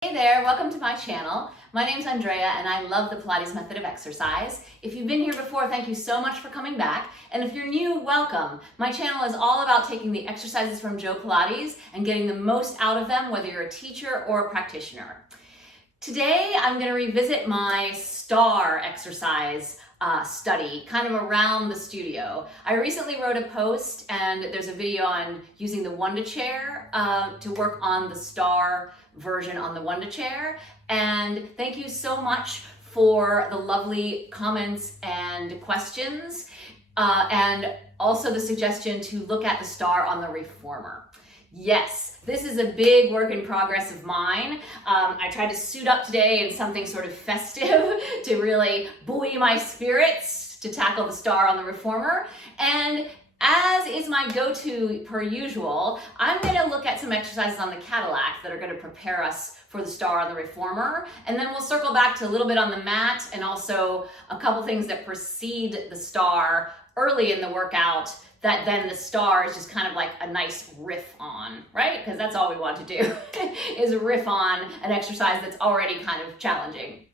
Hey there, welcome to my channel. My name's Andrea and I love the Pilates Method of Exercise. If you've been here before, thank you so much for coming back. And if you're new, welcome. My channel is all about taking the exercises from Joe Pilates and getting the most out of them, whether you're a teacher or a practitioner. Today, I'm going to revisit my STAR exercise study, kind of around the studio. I recently wrote a post and there's a video on using the Wunda Chair to work on the STAR version on the Wunda Chair. And thank you so much for the lovely comments and questions, and also the suggestion to look at the STAR on the reformer. Yes, this is a big work in progress of mine. I tried to suit up today in something sort of festive to really buoy my spirits to tackle the STAR on the reformer. And as is my go-to per usual, I'm going to look at some exercises on the Cadillac that are going to prepare us for the STAR on the reformer. And then we'll circle back to a little bit on the mat and also a couple things that precede the STAR early in the workout that then the STAR is just kind of like a nice riff on, right? Because that's all we want to do is riff on an exercise that's already kind of challenging.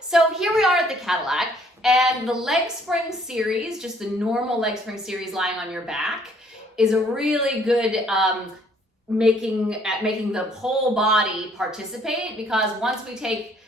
So here we are at the Cadillac, and the leg spring series, just the normal leg spring series lying on your back, is a really good making the whole body participate, because once we take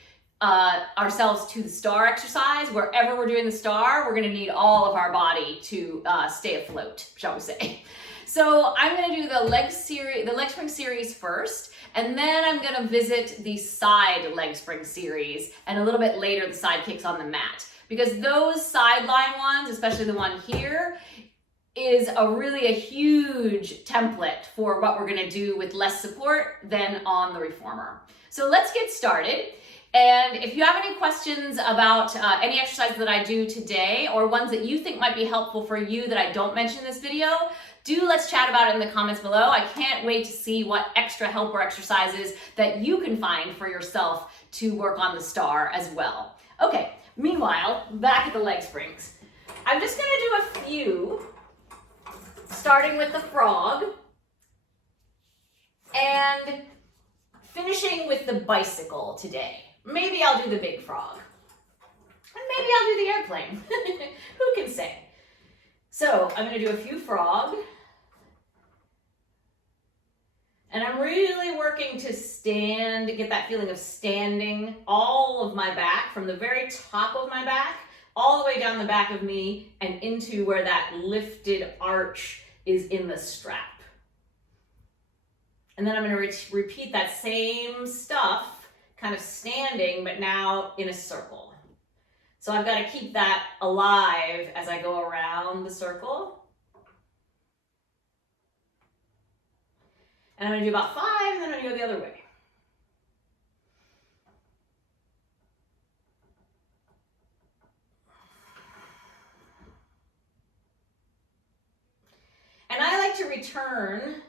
ourselves to the STAR exercise, wherever we're doing the STAR, we're going to need all of our body to stay afloat, shall we say. So I'm going to do the leg spring series first, and then I'm going to visit the side leg spring series, and a little bit later the side kicks on the mat, because those sideline ones, especially the one here, is a huge template for what we're going to do with less support than on the reformer. So let's get started. And if you have any questions about any exercises that I do today, or ones that you think might be helpful for you that I don't mention in this video, let's chat about it in the comments below. I can't wait to see what extra helper exercises that you can find for yourself to work on the STAR as well. Okay, meanwhile, back at the leg springs. I'm just gonna do a few, starting with the frog, and finishing with the bicycle today. Maybe I'll do the big frog. And maybe I'll do the airplane. Who can say? So I'm going to do a few frog. And I'm really working to stand, get that feeling of standing all of my back, from the very top of my back, all the way down the back of me and into where that lifted arch is in the strap. And then I'm going to repeat that same stuff, kind of standing, but now in a circle. So I've got to keep that alive as I go around the circle. And I'm going to do about 5, and then I'm going to go the other way. And I like to return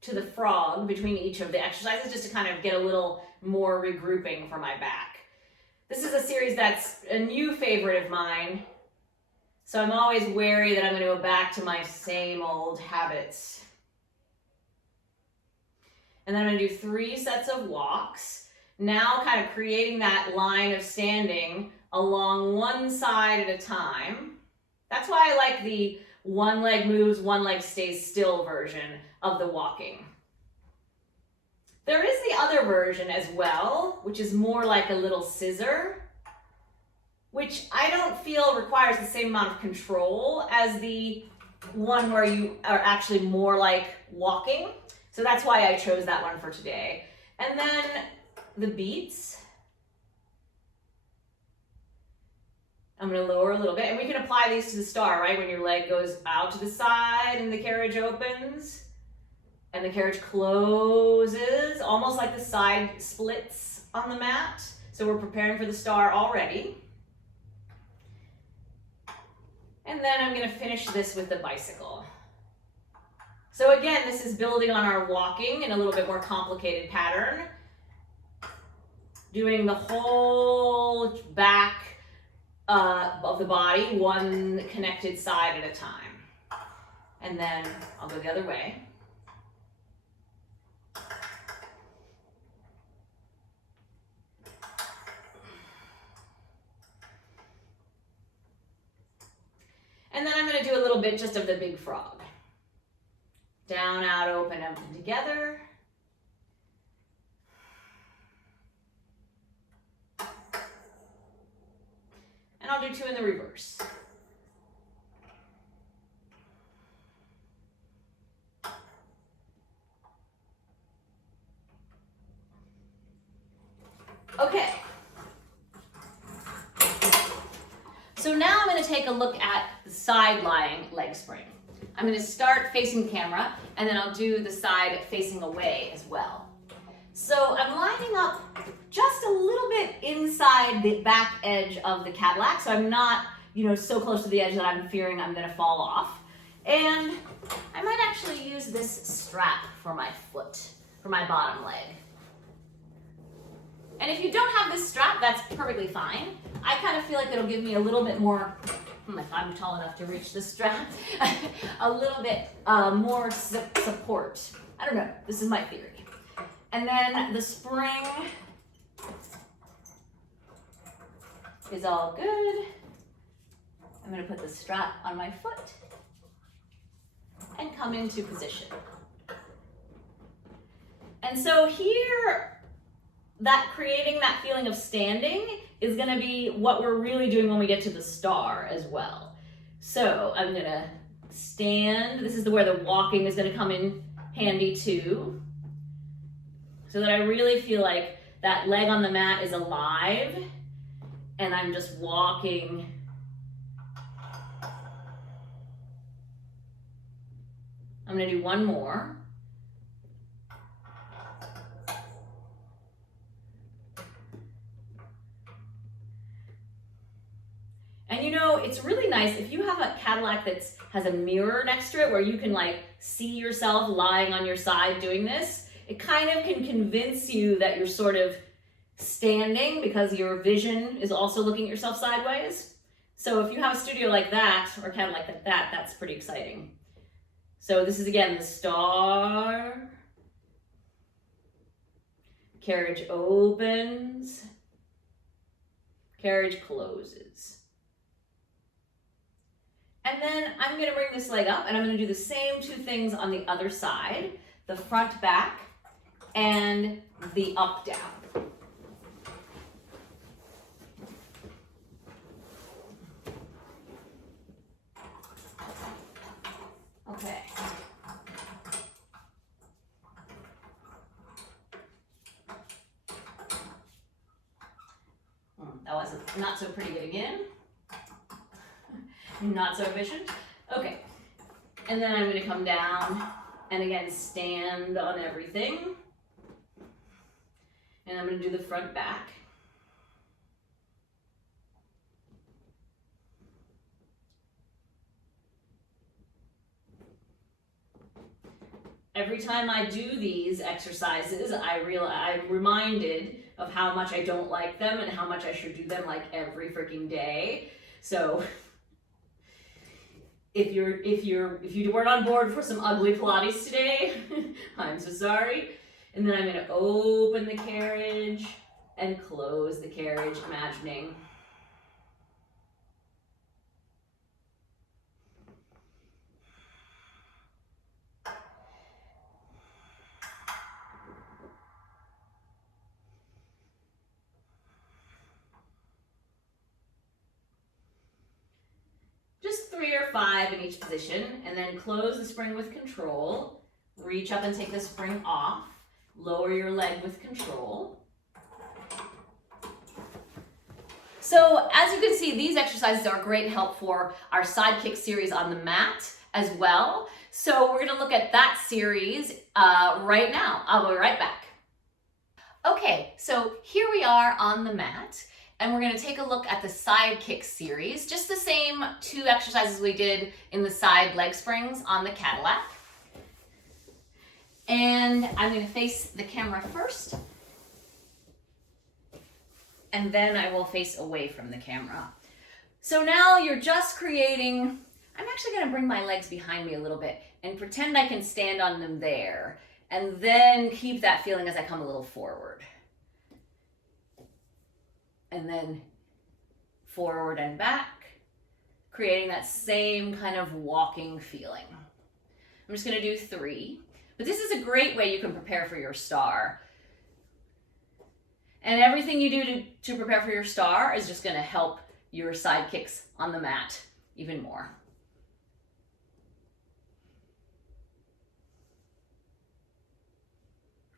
to the frog between each of the exercises, just to kind of get a little more regrouping for my back. This is a series that's a new favorite of mine, so I'm always wary that I'm going to go back to my same old habits. And then I'm going to do 3 sets of walks, now kind of creating that line of standing along one side at a time. That's why I like the one leg moves, one leg stays still version of the walking. There is the other version as well, which is more like a little scissor, which I don't feel requires the same amount of control as the one where you are actually more like walking. So that's why I chose that one for today. And then the beats. I'm going to lower a little bit, and we can apply these to the STAR, right? When your leg goes out to the side and the carriage opens and the carriage closes, almost like the side splits on the mat. So we're preparing for the STAR already. And then I'm going to finish this with the bicycle. So again, this is building on our walking in a little bit more complicated pattern, doing the whole back of the body, one connected side at a time. And then I'll go the other way. gonna do a little bit just of the big frog. Down, out, open, up, and together. And I'll do 2 in the reverse. Okay. So now I'm going to take a look at the side lying leg spring. I'm going to start facing camera, and then I'll do the side facing away as well. So I'm lining up just a little bit inside the back edge of the Cadillac, so I'm not, so close to the edge that I'm fearing I'm going to fall off. And I might actually use this strap for my foot, for my bottom leg. And if you don't have this strap, that's perfectly fine. I kind of feel like it'll give me a little bit more, if I'm tall enough to reach the strap, a little bit more support. I don't know, this is my theory. And then the spring is all good. I'm gonna put the strap on my foot and come into position. And so here, creating that feeling of standing is gonna be what we're really doing when we get to the star as well. So I'm gonna stand. This is where the walking is gonna come in handy too. So that I really feel like that leg on the mat is alive and I'm just walking. I'm gonna do one more. And it's really nice if you have a Cadillac that has a mirror next to it where you can see yourself lying on your side doing this. It kind of can convince you that you're sort of standing because your vision is also looking at yourself sideways. So if you have a studio like that, or kind of like that, that's pretty exciting. So this is again the star. Carriage opens. Carriage closes. And then I'm going to bring this leg up and I'm going to do the same 2 things on the other side. The front back and the up down. Okay. That was not so pretty good again. Not so efficient. Okay. And then I'm going to come down and again stand on everything. And I'm going to do the front back. Every time I do these exercises, I'm reminded of how much I don't like them and how much I should do them every freaking day. So if you weren't on board for some ugly Pilates today, I'm so sorry. And then I'm going to open the carriage and close the carriage, imagining. Just 3 or 5 in each position, and then close the spring with control. Reach up and take the spring off. Lower your leg with control. So as you can see, these exercises are great help for our sidekick series on the mat as well. So we're going to look at that series right now. I'll be right back. Okay, so here we are on the mat, and we're going to take a look at the sidekick series, just the same 2 exercises we did in the side leg springs on the Cadillac. And I'm going to face the camera first, and then I will face away from the camera. So now you're just creating, I'm actually going to bring my legs behind me a little bit and pretend I can stand on them there, and then keep that feeling as I come a little forward. And then forward and back, creating that same kind of walking feeling. I'm just going to do 3, but this is a great way you can prepare for your star. And everything you do to prepare for your star is just going to help your side kicks on the mat even more.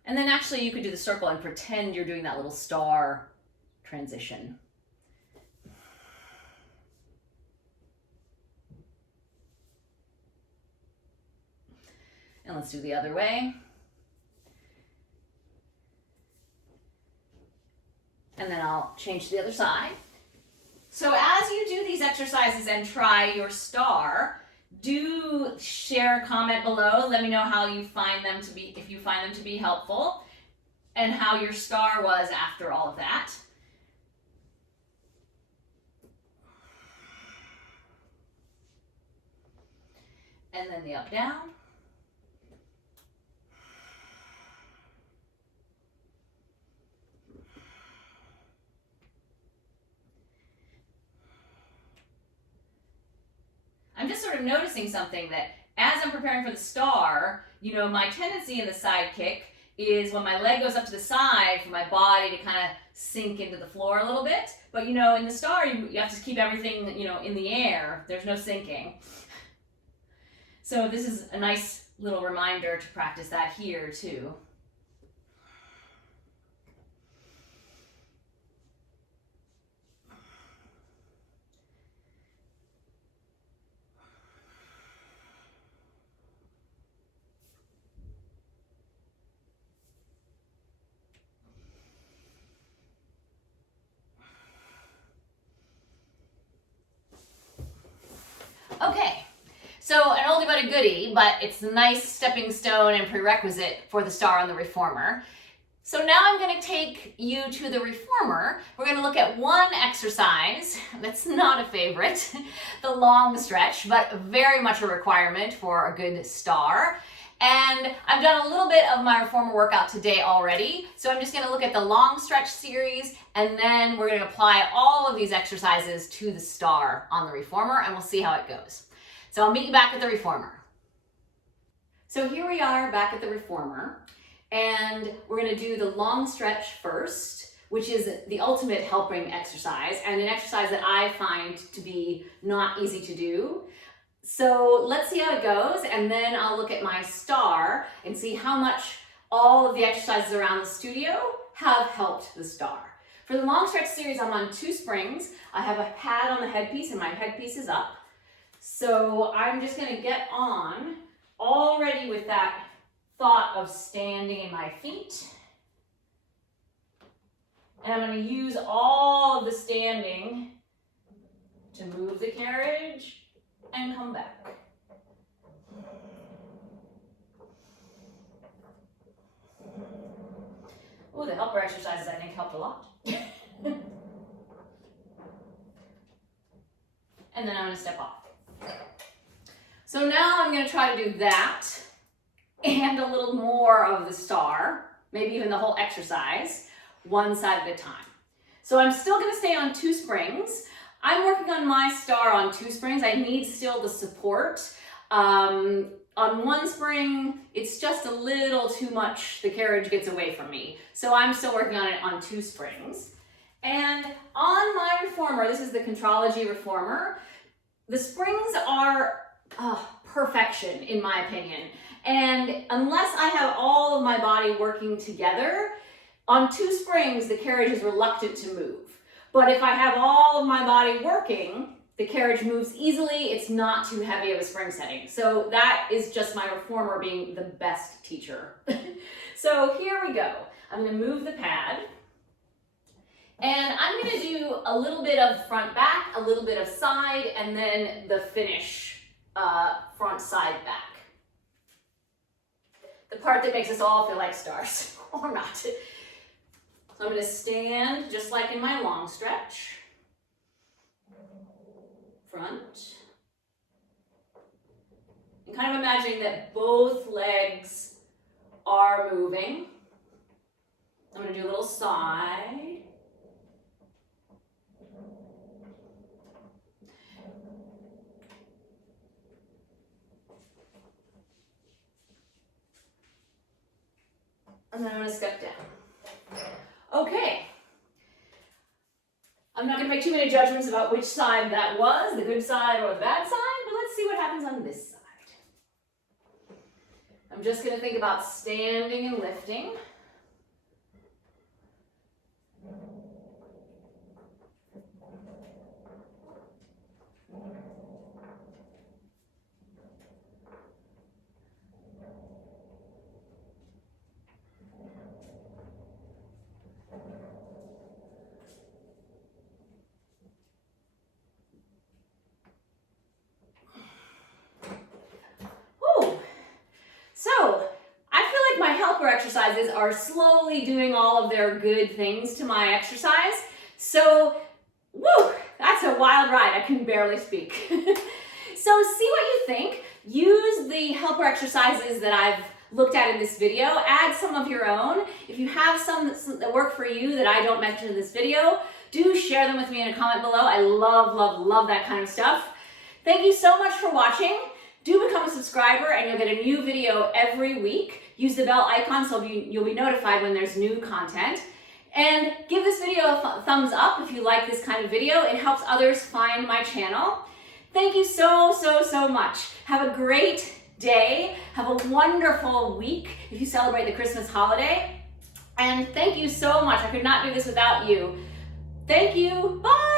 And then actually you could do the circle and pretend you're doing that little star transition. And let's do the other way. And then I'll change to the other side. So as you do these exercises and try your star, do share, comment below. Let me know how you find them to be, if you find them to be helpful, and how your star was after all of that. And then the up down. I'm just sort of noticing something that as I'm preparing for the star, you know, my tendency in the side kick is when my leg goes up to the side for my body to kind of sink into the floor a little bit. But, you know, in the star, you have to keep everything, you know, in the air. There's no sinking. So this is a nice little reminder to practice that here too. Okay, so an oldie but a goodie, but it's a nice stepping stone and prerequisite for the star on the reformer. So now I'm going to take you to the reformer. We're going to look at one exercise that's not a favorite, the long stretch, but very much a requirement for a good star. And I've done a little bit of my reformer workout today already, so I'm just going to look at the long stretch series, and then we're going to apply all of these exercises to the star on the reformer, and we'll see how it goes. So I'll meet you back at the reformer. So here we are back at the reformer, and we're going to do the long stretch first, which is the ultimate helping exercise, and an exercise that I find to be not easy to do. So let's see how it goes, and then I'll look at my star and see how much all of the exercises around the studio have helped the star. For the long stretch series, I'm on 2 springs. I have a pad on the headpiece and my headpiece is up. So I'm just going to get on already with that thought of standing in my feet. And I'm going to use all of the standing to move the carriage and come back. Oh, the helper exercises I think helped a lot. And then I'm going to step off. So now I'm going to try to do that and a little more of the star, maybe even the whole exercise, one side at a time. So I'm still going to stay on 2 springs. I'm working on my star on 2 springs. I need still the support. On 1 spring, it's just a little too much. The carriage gets away from me. So I'm still working on it on 2 springs. And on my reformer, this is the Contrology reformer, the springs are perfection in my opinion. And unless I have all of my body working together, on 2 springs, the carriage is reluctant to move. But if I have all of my body working, the carriage moves easily. It's not too heavy of a spring setting. So that is just my reformer being the best teacher. So here we go. I'm going to move the pad. And I'm going to do a little bit of front back, a little bit of side, and then the finish front side back. The part that makes us all feel like stars, or not. So I'm going to stand just like in my long stretch. Front. And kind of imagining that both legs are moving. I'm going to do a little side. And then I'm gonna step down. Okay. I'm not gonna make too many judgments about which side that was, the good side or the bad side, but let's see what happens on this side. I'm just gonna think about standing and lifting. So, I feel like my helper exercises are slowly doing all of their good things to my exercise. So, woo, that's a wild ride. I can barely speak. So, see what you think. Use the helper exercises that I've looked at in this video. Add some of your own. If you have some that work for you that I don't mention in this video, do share them with me in a comment below. I love, love, love that kind of stuff. Thank you so much for watching. Do become a subscriber and you'll get a new video every week. Use the bell icon so you'll be notified when there's new content. And give this video a thumbs up if you like this kind of video. It helps others find my channel. Thank you so, so, so much. Have a great day. Have a wonderful week if you celebrate the Christmas holiday. And thank you so much. I could not do this without you. Thank you. Bye.